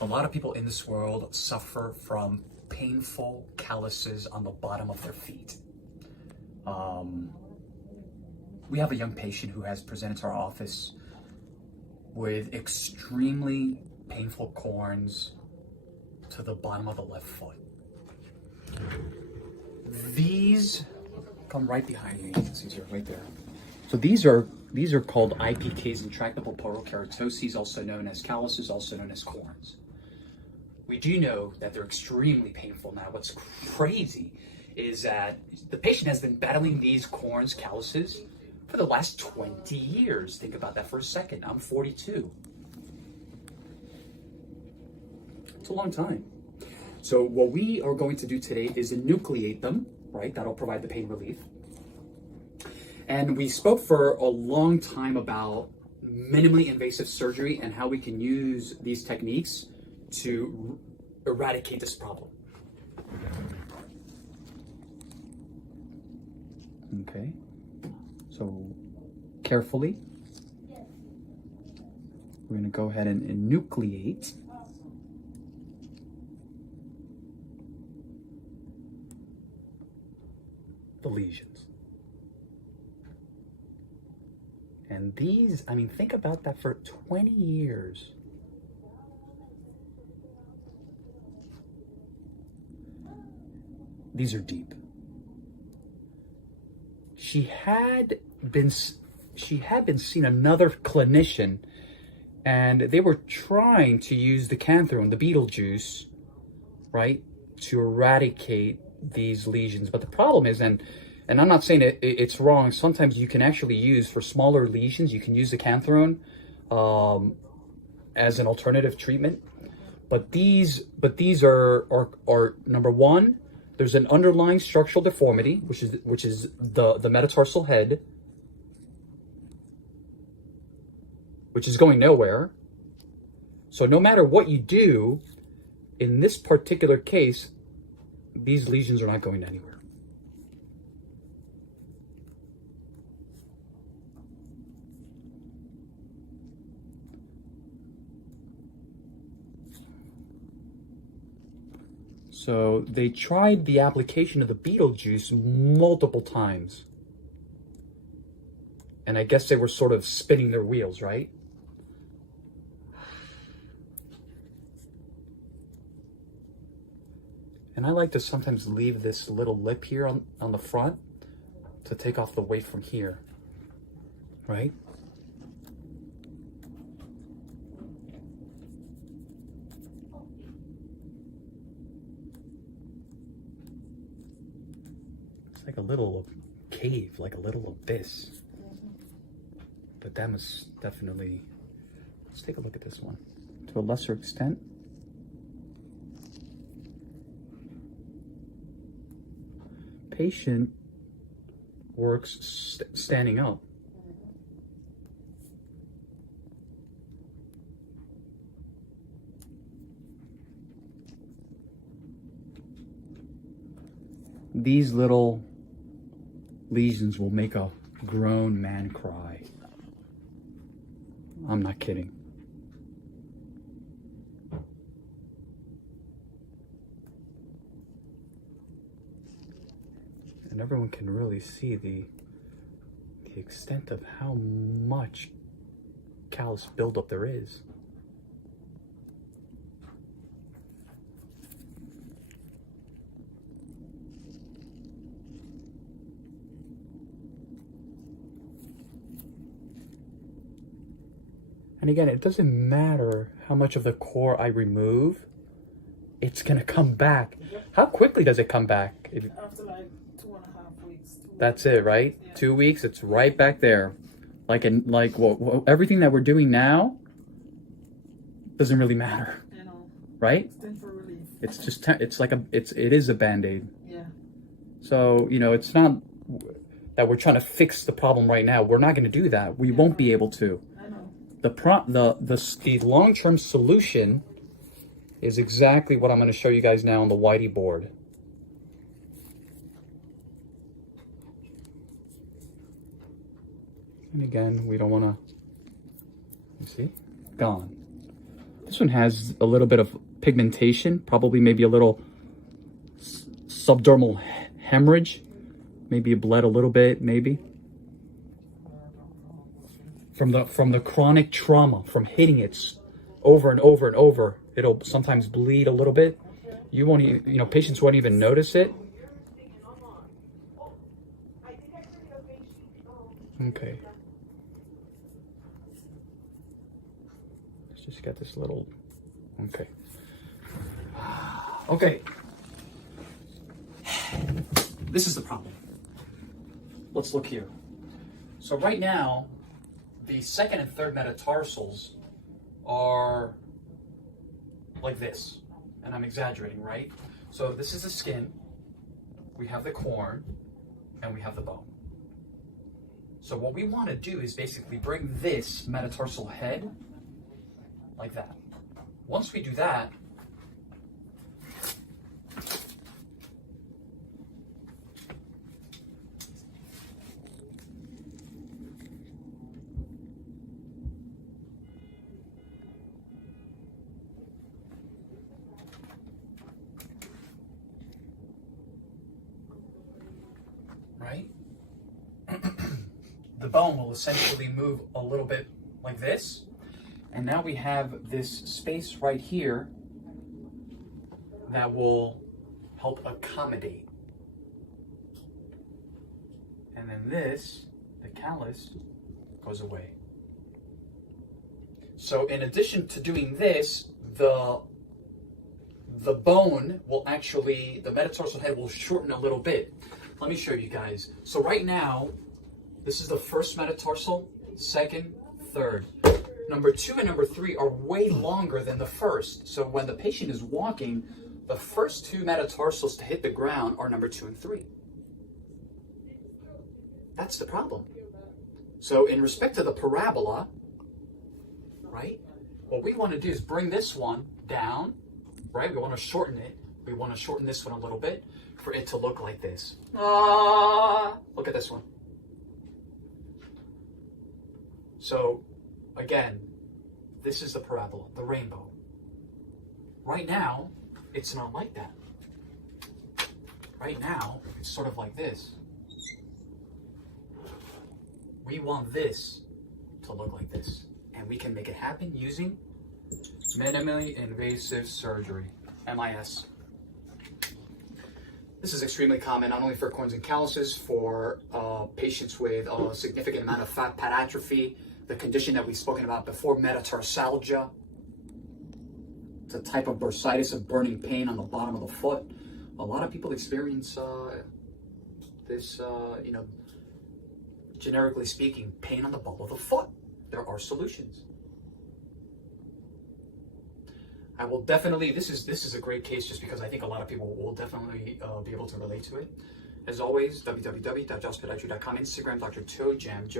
A lot of people in this world suffer from painful calluses on the bottom of their feet. We have a young patient who has presented to our office with extremely painful corns to the bottom of the left foot. These come right behind me. You can see they're right there. So these are called IPKs, intractable porokeratoses, also known as calluses, also known as corns. We do know that they're extremely painful. Now, what's crazy is that the patient has been battling these corns, calluses, for the last 20 years. Think about that for a second. I'm 42. It's a long time. So what we are going to do today is enucleate them, right? That'll provide the pain relief. And we spoke for a long time about minimally invasive surgery and how we can use these techniques to eradicate this problem. Okay, so carefully, we're going to go ahead and enucleate the lesions. And these, I mean, think about that for 20 years. These are deep. She had been seeing another clinician, and they were trying to use the cantharone, the beetle juice, right, to eradicate these lesions. But the problem is, and I'm not saying it's wrong, sometimes you can actually use, for smaller lesions, you can use the cantharone as an alternative treatment. But these are number one, there's an underlying structural deformity, which is the metatarsal head, which is going nowhere. So no matter what you do, in this particular case, these lesions are not going anywhere. So they tried the application of the beetle juice multiple times. And I guess they were sort of spinning their wheels, right? And I like to sometimes leave this little lip here on the front to take off the weight from here, right? It's like a little cave, like a little abyss. But that must definitely, let's take a look at this one. To a lesser extent, patient works standing up. These little lesions will make a grown man cry. I'm not kidding. And everyone can really see the extent of how much callus buildup there is. And again, it doesn't matter how much of the core I remove, it's gonna come back. Yep. How quickly does it come back? After like 2.5 weeks. That's it, right? Yeah. 2 weeks, it's right back there. Well, everything that we're doing now doesn't really matter. You know, right? it's for relief. It's just, it is a Band-Aid. Yeah. So, you know, it's not that we're trying to fix the problem right now. We're not gonna do that. We won't be able to. The long-term solution is exactly what I'm going to show you guys now on the whitey board. And again, we don't want to, you see, gone. This one has a little bit of pigmentation, probably maybe a little subdermal hemorrhage. Maybe it bled a little bit, maybe. From the chronic trauma, from hitting it over and over and over, it'll sometimes bleed a little bit. You won't even, you know, patients won't even notice it. Okay. Let's just get this little, okay. Okay. This is the problem. Let's look here. So right now, the second and third metatarsals are like this. And I'm exaggerating, right? So this is the skin, we have the corn, and we have the bone. So what we want to do is basically bring this metatarsal head like that. Once we do that, right? The bone will essentially move a little bit like this. And now we have this space right here that will help accommodate. And then this, the callus, goes away. So in addition to doing this, the bone will actually, the metatarsal head will shorten a little bit. Let me show you guys. So right now, this is the first metatarsal, second, third. Number 2 and number 3 are way longer than the first. So when the patient is walking, the first 2 metatarsals to hit the ground are number 2 and 3. That's the problem. So in respect to the parabola, right, what we want to do is bring this one down, right? We want to shorten it. We want to shorten this one a little bit for it to look like this. Look at this one. So again, this is the parabola, the rainbow. Right now, it's not like that. Right now, it's sort of like this. We want this to look like this. And we can make it happen using minimally invasive surgery, MIS. This is extremely common, not only for corns and calluses, for patients with a significant amount of fat pad atrophy, the condition that we've spoken about before, metatarsalgia. It's a type of bursitis, of burning pain on the bottom of the foot. A lot of people experience this, generically speaking, pain on the ball of the foot. There are solutions. I will definitely, this is a great case just because I think a lot of people will definitely be able to relate to it. As always, www.jospodiatry.com, Instagram, Dr. Toe Jam Joe.